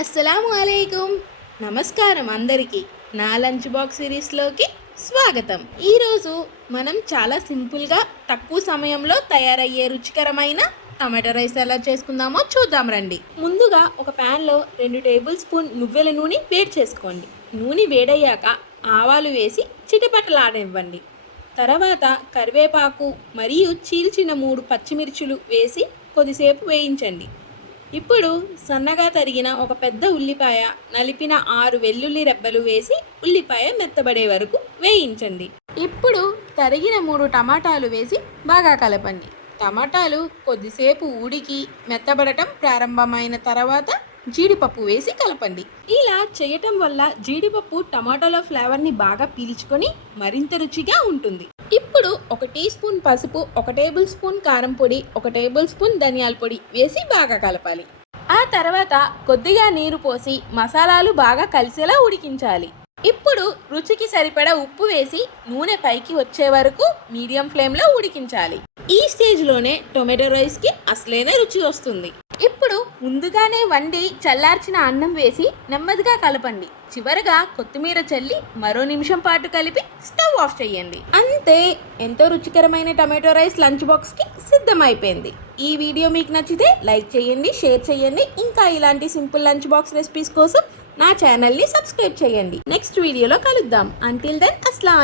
అస్సలాము అలైకుం. నమస్కారం అందరికీ. నా లంచ్ బాక్స్ సిరీస్లోకి స్వాగతం. ఈరోజు మనం చాలా సింపుల్గా తక్కువ సమయంలో తయారయ్యే రుచికరమైన టమాటో రైస్ ఎలా చేసుకుందామో చూద్దాం రండి. ముందుగా ఒక ప్యాన్లో 2 టేబుల్ స్పూన్ నువ్వుల నూనె వేడి చేసుకోండి. నూనె వేడయ్యాక ఆవాలు వేసి చిటపటలాడనివ్వండి. తర్వాత కరివేపాకు మరియు చీల్చిన 3 పచ్చిమిర్చులు వేసి కొద్దిసేపు వేయించండి. ఇప్పుడు సన్నగా తరిగిన ఒక పెద్ద ఉల్లిపాయ, నలిపిన 6 వెల్లుల్లి రెబ్బలు వేసి ఉల్లిపాయ మెత్తబడే వరకు వేయించండి. ఇప్పుడు తరిగిన 3 టమాటాలు వేసి బాగా కలపండి. టమాటాలు కొద్దిసేపు ఉడికి మెత్తబడటం ప్రారంభమైన తర్వాత జీడిపప్పు వేసి కలపండి. ఇలా చేయటం వల్ల జీడిపప్పు టమాటాలో ఫ్లేవర్ని బాగా పీల్చుకొని మరింత రుచిగా ఉంటుంది. ఇప్పుడు 1 టీ స్పూన్ పసుపు, 1 టేబుల్ స్పూన్ కారం పొడి, 1 టేబుల్ స్పూన్ ధనియాల పొడి వేసి బాగా కలపాలి. ఆ తర్వాత కొద్దిగా నీరు పోసి మసాలాలు బాగా కలిసేలా ఉడికించాలి. ఇప్పుడు రుచికి సరిపడా ఉప్పు వేసి నూనె పైకి వచ్చే వరకు మీడియం ఫ్లేమ్లో ఉడికించాలి. ఈ స్టేజ్లోనే టొమాటో రైస్కి అసలైన రుచి వస్తుంది. ఇప్పుడు ముందుగానే వండి చల్లార్చిన అన్నం వేసి నెమ్మదిగా కలపండి. చివరగా కొత్తిమీర చల్లి మరో నిమిషం పాటు కలిపి స్టవ్ ఆఫ్ చేయండి. అంతే, ఎంతో రుచికరమైన టమాటో రైస్ లంచ్ బాక్స్కి సిద్ధమైపోయింది. ఈ వీడియో మీకు నచ్చితే లైక్ చేయండి, షేర్ చేయండి. ఇంకా ఇలాంటి సింపుల్ లంచ్ బాక్స్ రెసిపీస్ కోసం నా ఛానల్ని సబ్స్క్రైబ్ చేయండి. నెక్స్ట్ వీడియోలో కలుద్దాం. Until then అస్సలాము.